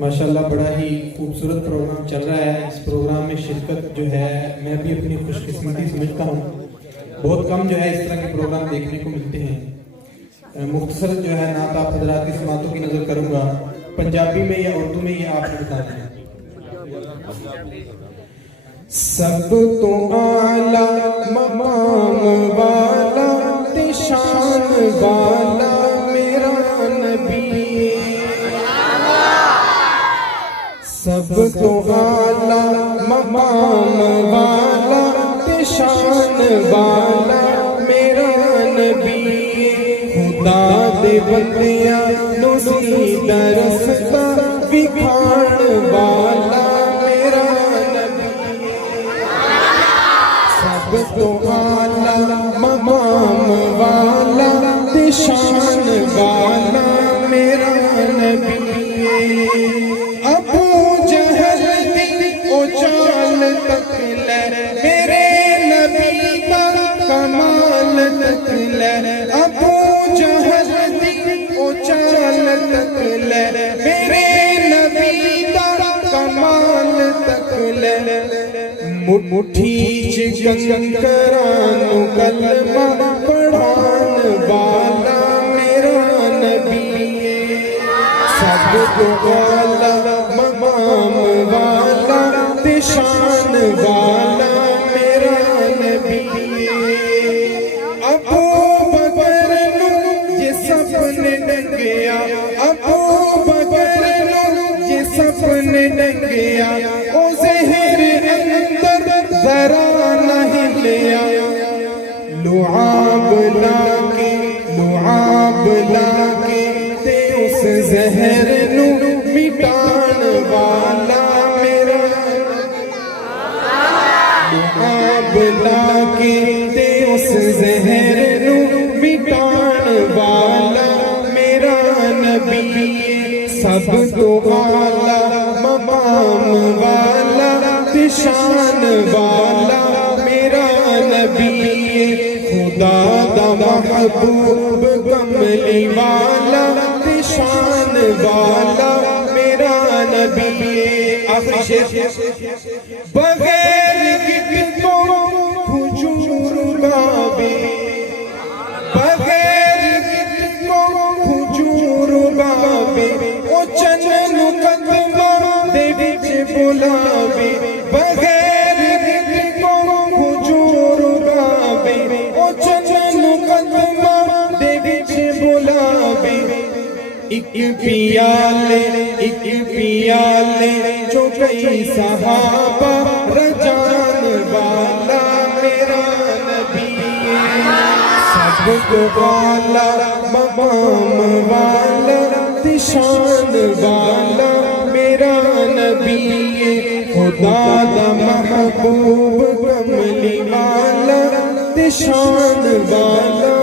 ماشاءاللہ بڑا ہی خوبصورت پروگرام چل رہا ہے. اس پروگرام میں شرکت جو ہے میں بھی اپنی خوش قسمتی سمجھتا ہوں. بہت کم جو ہے اس طرح کے پروگرام دیکھنے کو ملتے ہیں. مختصر جو ہے نعت آپ حضرات کی سماعتوں کی نظر کروں گا. پنجابی میں یا اردو میں یہ آپ نے بتا دیں. سب تو اعلیٰ مقام والا شان والا میرا نبی. سب تو اعلیٰ مقام والا شان والا میرا نبی. خدا دے بندیاں نو سیدھا رستہ وکھاڑ والا میرا نبی. سب تو اعلیٰ مقام والا شان والا میرا نبی. ابو جہل دی او چال تک لے میرے نبی کا کمال تک لے. ابو جہل دی او چال تک لے میرے نبی کا کمال تک لے. مٹھی چ کنکرانو کلمہ پڑھان والا میرا نبی. سب تو اعلیٰ مقام والا شان والا میرا نبی. ابو بکر نو یہ سپنے ڈنگیا. ابو بکر نو یہ سپنے ڈنگیا. او زہر اندر ذرا نہیں لیا. لعاب لا کے تے اس زہر نو مٹان والا میرا. لعاب لا کے تے اس زہر نو مٹان والا میرا نبی. سب تو اعلیٰ مقام والا شان والا میرا نبی. خدا دا محبوب کملی والا شان والا میرا نبی. آخری شیر. بغیر گٹوں کھجور گاوے. بغیر گٹوں کھجور گاوے. او چنن قدماں دے وچ بلاوے. بغیر گٹوں کھجور گاوے. او چنن قدماں دے وچ بلاوے. ایک پیالے جو کئی صحابہ رجان والا میرا نبی. سب تو اعلیٰ مقام والا شان والا میرا نبی. خدا دا محبوب کملی والا شان والا